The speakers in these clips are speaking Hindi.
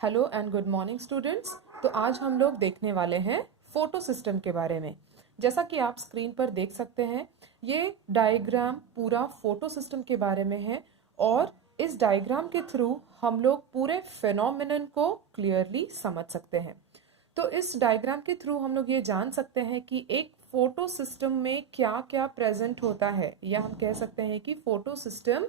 Hello and good morning students. तो आज हम लोग देखने वाले हैं फोटो सिस्टम के बारे में। जैसा कि आप स्क्रीन पर देख सकते हैं, ये डायग्राम पूरा फोटो सिस्टम के बारे में है और इस डायग्राम के थ्रू हम लोग पूरे फिनोमिनन को क्लियरली समझ सकते हैं। तो इस डायग्राम के थ्रू हम लोग ये जान सकते हैं कि एक फोटो सिस्टम में क्या क्या प्रेजेंट होता है, या हम कह सकते हैं कि फोटो सिस्टम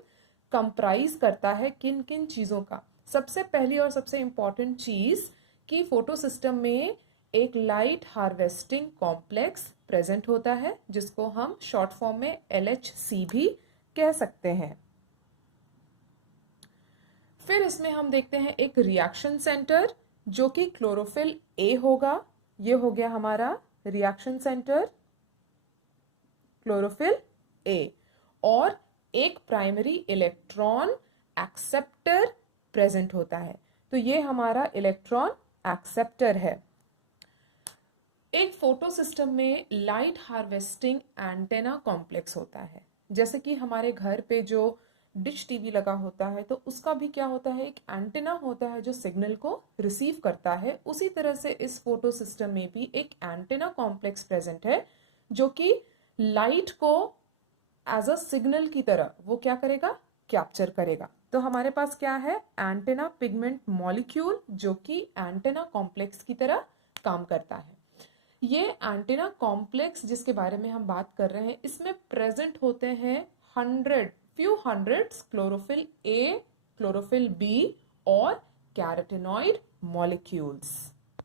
कंप्राइज करता है किन किन चीज़ों का। सबसे पहली और सबसे इम्पॉर्टेंट चीज़ कि फोटो सिस्टम में एक लाइट हार्वेस्टिंग कॉम्प्लेक्स प्रेजेंट होता है, जिसको हम शॉर्ट फॉर्म में LHC भी कह सकते हैं। फिर इसमें हम देखते हैं एक रिएक्शन सेंटर जो कि क्लोरोफिल A होगा। ये हो गया हमारा रिएक्शन सेंटर क्लोरोफिल A, और एक प्राइमरी इलेक्ट्रॉन एक्सेप्टर प्रेजेंट होता है। तो ये हमारा इलेक्ट्रॉन एक्सेप्टर है। एक फोटो सिस्टम में लाइट हार्वेस्टिंग एंटेना कॉम्प्लेक्स होता है। जैसे कि हमारे घर पे जो डिश टीवी लगा होता है, तो उसका भी क्या होता है, एक एंटेना होता है जो सिग्नल को रिसीव करता है। उसी तरह से इस फोटो सिस्टम में भी एक एंटेना कॉम्प्लेक्स प्रेजेंट है जो कि लाइट को एज अ सिग्नल की तरह वो क्या करेगा, कैप्चर करेगा। तो हमारे पास क्या है, एंटेना पिगमेंट मॉलिक्यूल जो कि एंटेना कॉम्प्लेक्स की तरह काम करता है। ये एंटेना कॉम्प्लेक्स जिसके बारे में हम बात कर रहे हैं, इसमें प्रेजेंट होते हैं few hundreds chlorophyll A, chlorophyll B और कैरोटीनॉइड मॉलिक्यूल्स।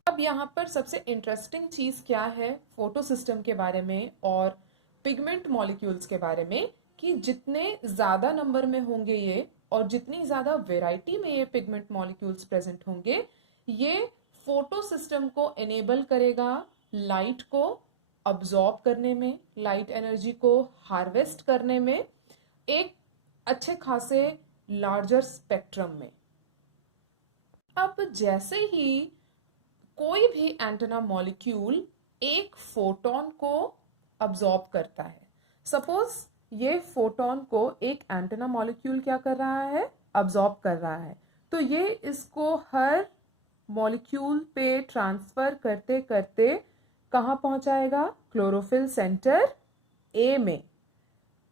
अब यहाँ पर सबसे इंटरेस्टिंग चीज क्या है फोटो सिस्टम के बारे में और पिगमेंट मॉलिक्यूल्स के बारे में, कि जितने ज्यादा नंबर में होंगे ये और जितनी ज्यादा वेराइटी में ये पिगमेंट मॉलिक्यूल्स प्रेजेंट होंगे, ये फोटो सिस्टम को एनेबल करेगा लाइट को अब्सॉर्ब करने में, लाइट एनर्जी को हार्वेस्ट करने में एक अच्छे खासे लार्जर स्पेक्ट्रम में। अब जैसे ही कोई भी एंटेना मॉलिक्यूल एक फोटोन को अब्सॉर्ब करता है, सपोज ये फोटोन को एक एंटेना मॉलिक्यूल क्या कर रहा है, अब्सॉर्ब कर रहा है, तो ये इसको हर मॉलिक्यूल पे ट्रांसफर करते करते कहाँ पहुंचाएगा, क्लोरोफिल सेंटर A में।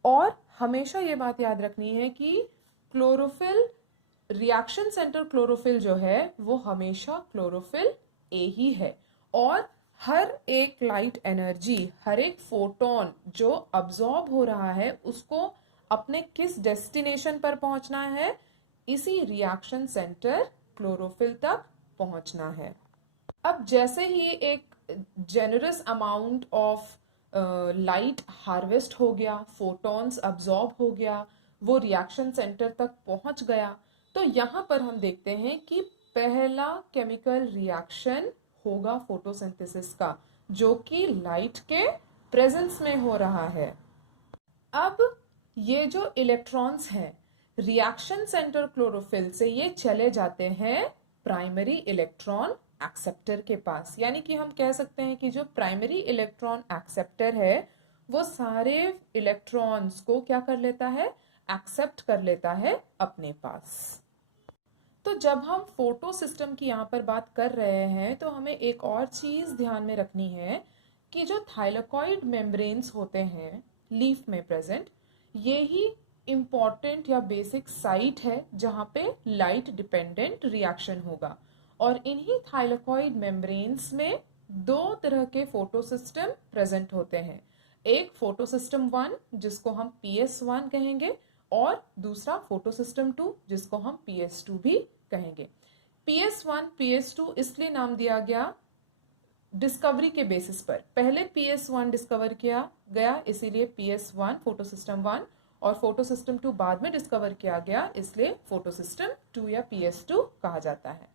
और हमेशा ये बात याद रखनी है कि क्लोरोफिल रिएक्शन सेंटर क्लोरोफिल जो है वो हमेशा क्लोरोफिल A ही है, और हर एक लाइट एनर्जी, हर एक फोटोन जो अब्सॉर्ब हो रहा है, उसको अपने किस डेस्टिनेशन पर पहुंचना है, इसी रिएक्शन सेंटर क्लोरोफिल तक पहुंचना है। अब जैसे ही एक generous amount of light harvest हो गया, फोटॉन्स अब्सॉर्ब हो गया, वो रिएक्शन सेंटर तक पहुंच गया, तो यहां पर हम देखते हैं कि पहला केमिकल रिएक्शन होगा फोटोसिंथेसिस का, जो कि लाइट के प्रेजेंस में हो रहा है। अब ये जो इलेक्ट्रॉन्स हैं रिएक्शन सेंटर क्लोरोफिल से ये चले जाते हैं प्राइमरी इलेक्ट्रॉन एक्सेप्टर के पास। यानी कि हम कह सकते हैं कि जो प्राइमरी इलेक्ट्रॉन एक्सेप्टर है वो सारे इलेक्ट्रॉन्स को क्या कर लेता है, एक्सेप्ट कर लेता है अपने पास। तो जब हम फोटो सिस्टम की यहाँ पर बात कर रहे हैं, तो हमें एक और चीज ध्यान में रखनी है कि जो थाइलाकॉइड मेम्ब्रेन्स होते हैं लीफ में प्रेजेंट, ये ही इम्पॉर्टेंट या बेसिक साइट है जहाँ पे लाइट डिपेंडेंट रिएक्शन होगा। और इन्हीं थाइलाकॉइड मेम्ब्रेन्स में दो तरह के फोटो सिस्टम प्रेजेंट होते हैं। एक फोटो सिस्टम 1 जिसको हम PS1 कहेंगे, और दूसरा फोटो सिस्टम 2 जिसको हम PS2 भी कहेंगे। PS1 PS2 इसलिए नाम दिया गया डिस्कवरी के बेसिस पर। पहले PS1 डिस्कवर किया गया, इसीलिए PS1 फोटो सिस्टम 1, और फोटो सिस्टम 2 बाद में डिस्कवर किया गया, इसलिए फोटो सिस्टम 2 या PS2 कहा जाता है।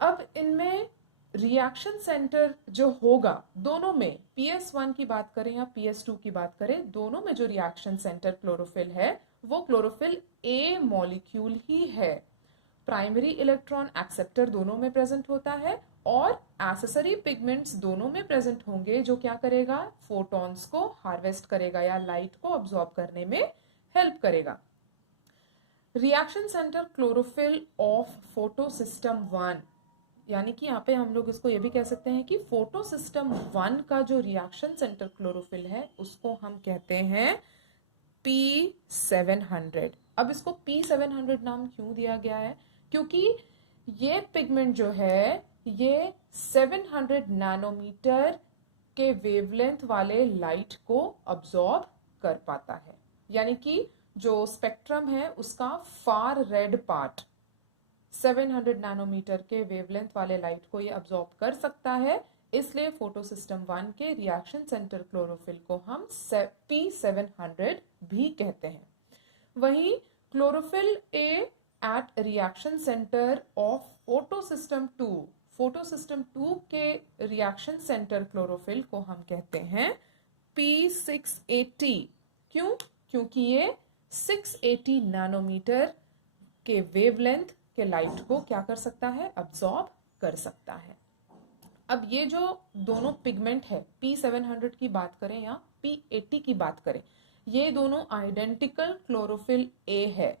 अब इनमें रिएक्शन सेंटर जो होगा, दोनों में PS1 की बात करें या PS2 की बात करें, दोनों में जो रिएक्शन सेंटर क्लोरोफिल है वो क्लोरोफिल A मॉलिक्यूल ही है। प्राइमरी इलेक्ट्रॉन एक्सेप्टर दोनों में प्रेजेंट होता है, और एसेसरी पिगमेंट्स दोनों में प्रेजेंट होंगे, जो क्या करेगा, फोटॉन्स को हार्वेस्ट करेगा या लाइट को अब्सॉर्ब करने में हेल्प करेगा। Reaction centre chlorophyll of photosystem 1, यानी कि यहाँ पे हम लोग इसको ये भी कह सकते हैं कि फोटोसिस्टम 1 का जो रिएक्शन सेंटर क्लोरोफिल है उसको हम कहते हैं P700। अब इसको P700 नाम क्यों दिया गया है? क्योंकि ये पिगमेंट जो है ये 700 नैनोमीटर के वेवलेंथ वाले लाइट को अब्सॉर्ब कर पाता है, यानी कि जो स्पेक्ट्रम है उसका फार रेड पार्ट 700 नैनोमीटर के वेवलेंथ वाले लाइट को ये अब्सॉर्ब कर सकता है। इसलिए फोटोसिस्टम 1 के रिएक्शन सेंटर क्लोरोफिल को हम P700 भी कहते हैं। वहीं chlorophyll a at reaction centre of photosystem 2, photosystem 2 के रिएक्शन सेंटर क्लोरोफिल को हम कहते हैं P680। क्यों? क्योंकि ये 680 नैनोमीटर के वेवलेंथ के लाइट को क्या कर सकता है? अब्सॉर्ब कर सकता है। अब ये जो दोनों पिगमेंट है, P700 की बात करें या P80 की बात करें, ये दोनों आइडेंटिकल क्लोरोफिल ए है,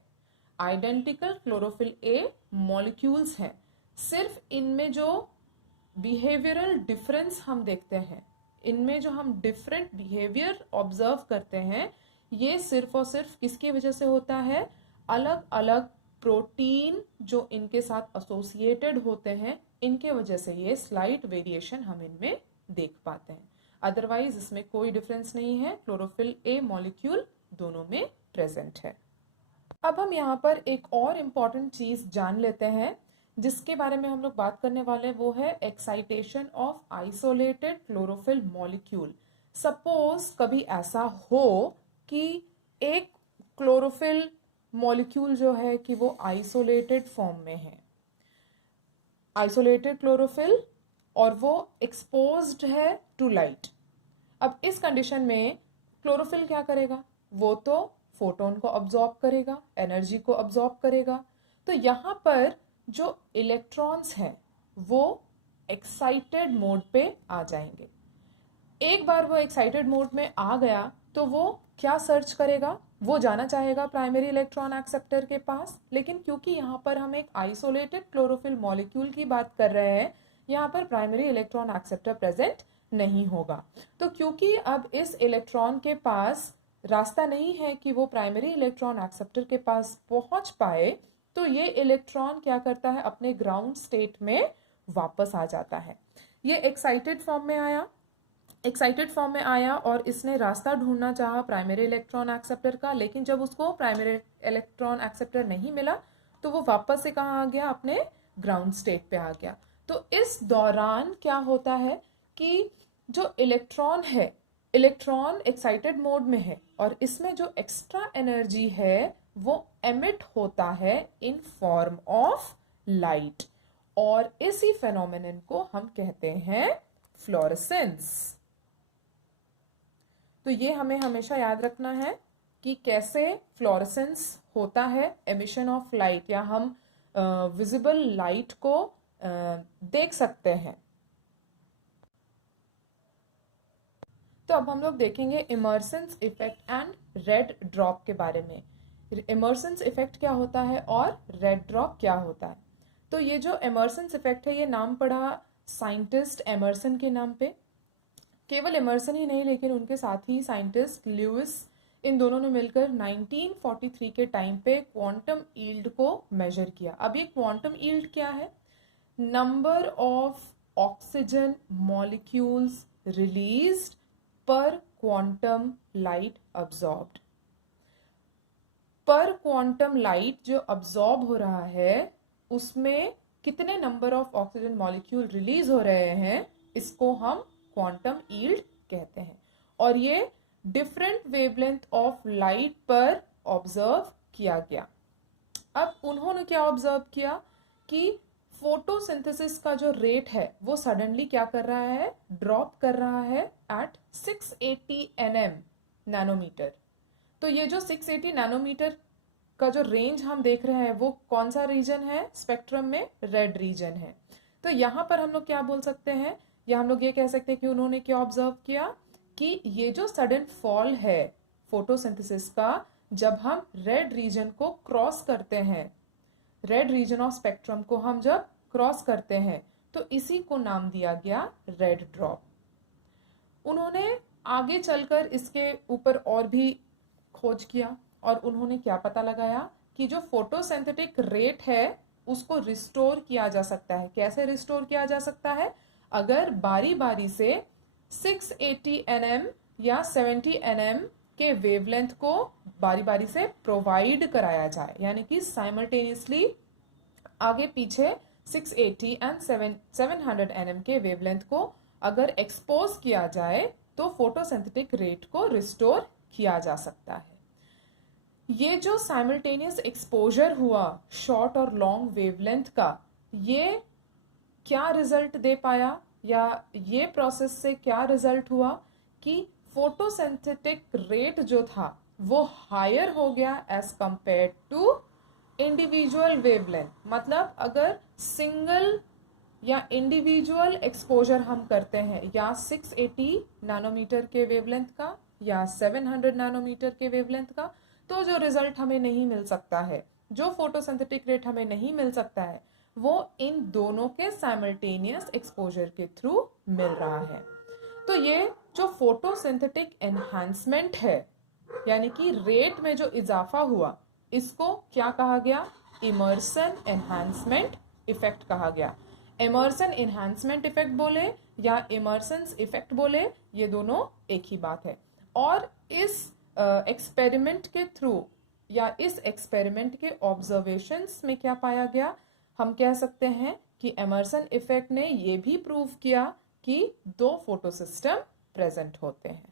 आइडेंटिकल क्लोरोफिल ए मॉलिक्यूल्स हैं। सिर्फ इनमें जो बिहेवियरल डिफरेंस हम देखते हैं, इनमें जो हम डिफरेंट बिहेवियर ऑब्जर्व करते हैं, ये सिर्फ और सिर्फ किसकी वजह से होता है? अलग अलग प्रोटीन जो इनके साथ एसोसिएटेड होते हैं, इनके वजह से ये स्लाइट वेरिएशन हम इनमें देख पाते हैं। अदरवाइज इसमें कोई डिफरेंस नहीं है, क्लोरोफिल ए मॉलिक्यूल दोनों में प्रेजेंट है। अब हम यहाँ पर एक और इम्पॉर्टेंट चीज जान लेते हैं जिसके बारे में हम लोग बात करने वाले हैं, वो है excitation of isolated chlorophyll molecule. Suppose कभी ऐसा हो कि एक क्लोरोफिल मॉलिक्यूल जो है कि वो आइसोलेटेड फॉर्म में है, आइसोलेटेड क्लोरोफिल, और वो एक्सपोज्ड है टू लाइट। अब इस कंडीशन में क्लोरोफिल क्या करेगा? वो तो फोटोन को अब्सॉर्ब करेगा, एनर्जी को अब्सॉर्ब करेगा। तो यहाँ पर जो इलेक्ट्रॉन्स हैं वो एक्साइटेड मोड पे आ जाएंगे। एक बार वो एक्साइटेड मोड में आ गया तो वो क्या सर्च करेगा? वो जाना चाहेगा प्राइमरी इलेक्ट्रॉन एक्सेप्टर के पास। लेकिन क्योंकि यहाँ पर हम एक आइसोलेटेड क्लोरोफिल मॉलिक्यूल की बात कर रहे हैं, यहाँ पर प्राइमरी इलेक्ट्रॉन एक्सेप्टर प्रेजेंट नहीं होगा। तो क्योंकि अब इस इलेक्ट्रॉन के पास रास्ता नहीं है कि वो प्राइमरी इलेक्ट्रॉन एक्सेप्टर के पास पहुंच पाए, तो ये इलेक्ट्रॉन क्या करता है? अपने ग्राउंड स्टेट में वापस आ जाता है। ये एक्साइटेड फॉर्म में आया और इसने रास्ता ढूंढना चाहा प्राइमरी इलेक्ट्रॉन एक्सेप्टर का, लेकिन जब उसको प्राइमरी इलेक्ट्रॉन एक्सेप्टर नहीं मिला तो वो वापस से कहाँ आ गया? अपने ग्राउंड स्टेट पे आ गया। तो इस दौरान क्या होता है कि जो इलेक्ट्रॉन है, इलेक्ट्रॉन एक्साइटेड मोड में है और इसमें जो एक्स्ट्रा एनर्जी है वो एमिट होता है इन फॉर्म ऑफ लाइट, और इसी फेनोमेनन को हम कहते हैं फ्लोरेसेंस। तो ये हमें हमेशा याद रखना है कि कैसे फ्लोरेसेंस होता है, एमिशन ऑफ लाइट, या हम विजिबल लाइट को देख सकते हैं। तो अब हम लोग देखेंगे इमर्सेंस इफेक्ट एंड रेड ड्रॉप के बारे में। इमर्सेंस इफेक्ट क्या होता है और रेड ड्रॉप क्या होता है? तो ये जो इमर्सेंस इफेक्ट है, ये नाम पड़ा साइंटिस्ट एमर्सन के नाम पे। केवल एमर्सन ही नहीं, लेकिन उनके साथ ही साइंटिस्ट ल्यूइस, इन दोनों ने मिलकर 1943 के टाइम पे क्वांटम यील्ड को मेजर किया। अब ये क्वांटम यील्ड क्या है? Number of oxygen molecules released पर क्वांटम लाइट अब्सॉर्ब्ड। पर क्वांटम लाइट जो अब्सॉर्ब हो रहा है उसमें कितने number of oxygen molecule release हो रहे हैं, इसको हम क्वांटम यील्ड कहते हैं। और ये डिफरेंट वेवलेंथ ऑफ लाइट पर ऑब्जर्व किया गया। अब उन्होंने क्या ऑब्जर्व किया कि फोटोसिंथेसिस का जो रेट है वो सडनली क्या कर रहा है? ड्रॉप कर रहा है एट 680 नैनोमीटर। तो ये जो 680 नैनोमीटर का जो रेंज हम देख रहे हैं वो कौन सा रीजन है स्पेक्ट्रम में? रेड रीजन है। तो यहाँ पर हम लोग क्या बोल सकते हैं, या हम लोग ये कह सकते हैं कि उन्होंने क्या ऑब्जर्व किया कि ये जो सडन फॉल है फोटोसिंथेसिस का, जब हम रेड रीजन को क्रॉस करते हैं, रेड रीजन ऑफ स्पेक्ट्रम को हम जब क्रॉस करते हैं, तो इसी को नाम दिया गया रेड ड्रॉप। उन्होंने आगे चलकर इसके ऊपर और भी खोज किया और उन्होंने क्या पता लगाया कि जो फोटोसिंथेटिक रेट है उसको रिस्टोर किया जा सकता है। कैसे रिस्टोर किया जा सकता है? अगर बारी बारी से 680 nm या 70 nm के वेवलेंथ को बारी बारी से प्रोवाइड कराया जाए, यानी कि साइमल्टेनियसली आगे पीछे 680 एंड 700 nm के वेवलेंथ को अगर एक्सपोज किया जाए तो फोटोसिंथेटिक रेट को रिस्टोर किया जा सकता है। ये जो साइमल्टेनियस एक्सपोजर हुआ शॉर्ट और लॉन्ग वेवलेंथ का, ये क्या रिजल्ट दे पाया या ये प्रोसेस से क्या रिजल्ट हुआ कि फोटोसिंथेटिक रेट जो था वो हायर हो गया as compare to individual wavelength. मतलब अगर सिंगल या इंडिविजुअल एक्सपोजर हम करते हैं या 680 नैनोमीटर के वेवलेंथ का या 700 नैनोमीटर के वेवलेंथ का, तो जो रिजल्ट हमें नहीं मिल सकता है, जो फोटोसिंथेटिक रेट हमें नहीं मिल सकता है, वो इन दोनों के साइमल्टेनियस एक्सपोजर के थ्रू मिल रहा है। तो ये जो फोटोसिंथेटिक एनहांसमेंट है, यानी कि रेट में जो इजाफा हुआ, इसको क्या कहा गया? इमर्सन एनहांसमेंट इफेक्ट कहा गया। इमर्सन एनहांसमेंट इफेक्ट बोले या इमर्सन्स इफेक्ट बोले, ये दोनों एक ही बात है। और इस एक्सपेरिमेंट के थ्रू या इस एक्सपेरिमेंट के ऑब्जर्वेशंस में क्या पाया गया? हम कह सकते हैं कि इमर्सन इफेक्ट ने ये भी प्रूव किया कि दो फोटोसिस्टम प्रेजेंट होते हैं।